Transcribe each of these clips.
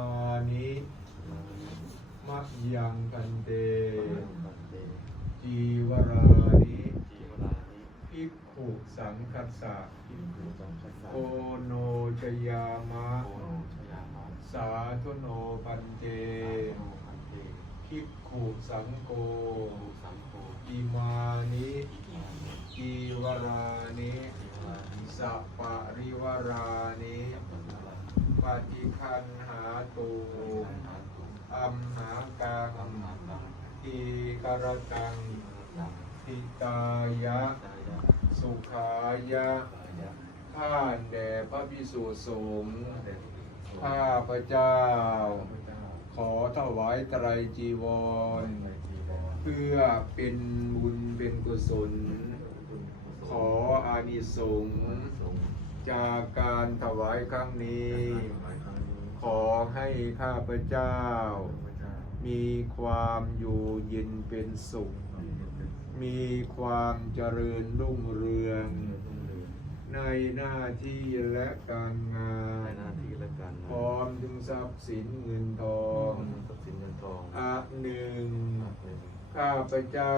ะยังกันเตปันเต จีวรานิจีวรานิภิกขุสังคัสสะภิกขุสังฆสะโอโนชยามะโอโนชยามะ สาธุโนปันเตโนพันเตภิกขุสังโฆโอสังโฆอิมานิอิมานิจีวรานิจีวรานิสัปปะริวรานิ ปฏิคันหาตูอัมหากังอัมมาตังทีกรตังตังทิตายะ สุขายะข้าแด่พระพิสุสงฆ์ข้าพระเจ้า ขอถวายไตรจีวร เพื่อเป็นบุญเป็นกุศล ขออานิสงส์ จากการถวายครั้งนี้ถวายครั้งนี้ ขอให้ข้าพระเจ้าพระเจ้า มีความอยู่เย็นเป็นสุข มีความเจริญรุ่งเรือง ในหน้าที่และการงาในนหน้าที่และการงานพร้อมถึงทรัพย์สินเงินทองทรัพย์สินเงินทองอันหนึ่งหนึ่งข้าพระเจ้า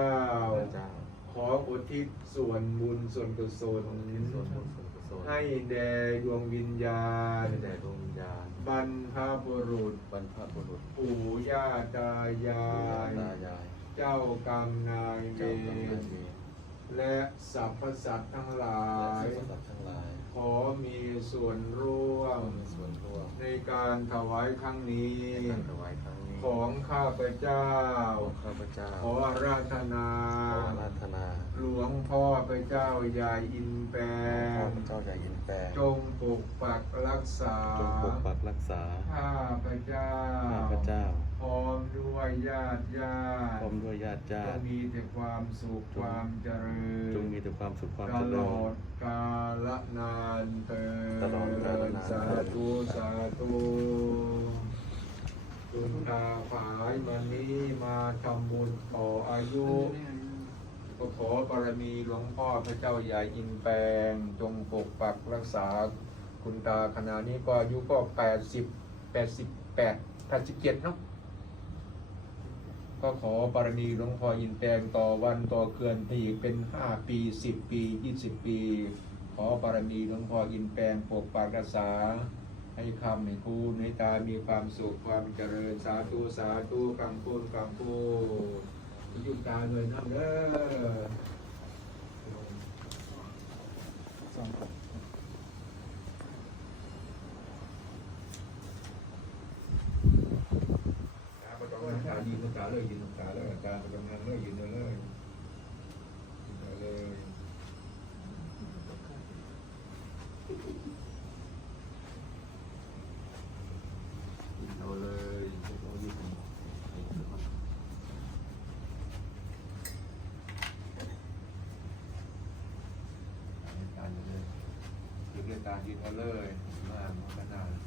พระเจ้าข ออุทิศส่วนบุญส่วนกุศลที่ส่วนบุญส่วนกุศลให้แด่ดวงวิญญาณ ให้แด่ดวงวิญญาณ บรรพบุรุษ บรรพบุรุษ ปู่ย่าตายาปู่ย่ยตายายเจ้ากรรมนายเวเจ้ากร รมนายรเวรและสรรพสัตว์ทั้งหลาและยสิ่งศักดิ์ทั้งหลาย ขอมีส่วนร่วม มีส่วนร่วม ในการถวายครั้งนี้ ในการถวายครั้งนี้ ของข้าพเจ้า ของข้าพเจ้า ขออาราธนา ขออาราธนา หลวงพ่อพระเจ้าใหญ่อินแปลข้างพเจ้าใหญ่ยินแปลจงปกปักรักษา จงปกปักรักษา ข้าพเจ้า ข้าพเจ้า พร้อมด้วยญาติญาติพร้อมด้วยญาติญาจงติมีแต่ความสุขความเจริญจงมีแต่ความสุขความตเจลริอญ ดกาลนานเตินตลอดกาลนานเทอญสาธุสาธุคุณตาฝายวันนี้มาทำบุญต่ออายุ ก็ขอบารมีหลวงพ่อพระเจ้าใหญ่อินแปลง จงปกปักรักษาคุณตาขณะนี้ก็อายุก็แปดสิบแปดสิบแปดแปดสิบเจ็ดเนาะ ก็ขอบารมีหลวงพ่ออินแปลงต่อวันต่อเคือนไปอีกเป็นห้าปีสิบปียี่สิบปี ขอบารมีหลวงพ่ออินแปลงปกปักรักษา ให้คำให้คูณให้ตามีความสุขความเจริญสาธุสาธุคำพูดคำพูดยุ่งตาเลยนะเด้อการประกอบงานการยืนตรงกลาเลยยืนตรงกลางเลยการประกอบงานเลยยืนเลยเลยยืนเลยยืนเอาเลยเอายืนการยืนเลยยืนเลยการยืนเอาเลยมาพัฒนาครับไปพันาธุ